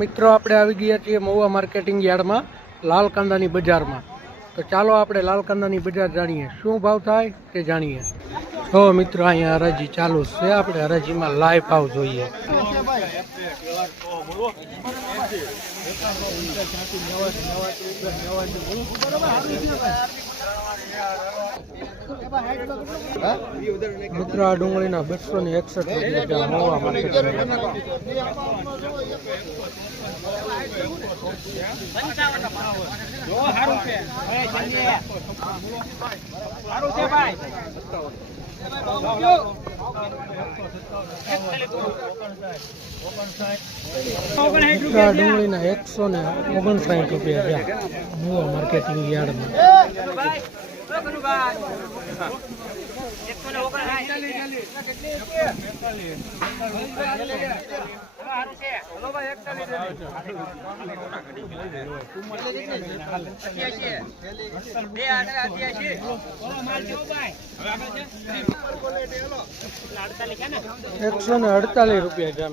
મિત્રો આપણે આવી ગયા છીએ મહુવા માર્કેટિંગ યાર્ડમાં લાલ કાંદાની બજારમાં। તો ચાલો આપણે લાલ કાંદાની બજાર જાણીએ, શું ભાવ થાય તે જાણીએ। તો મિત્રો અહીંયા હરાજી ચાલુ છે, આપણે હરાજીમાં લાઈવ ભાવ જોઈએ। મિત્રો આ ડુંગળીના 261 રૂપિયા મહુવા માર્કેટિંગ। ડુંગળીના 159 રૂપિયા છે મહુવા માર્કેટિંગ યાર્ડમાં। ₹148 રૂપિયા છે।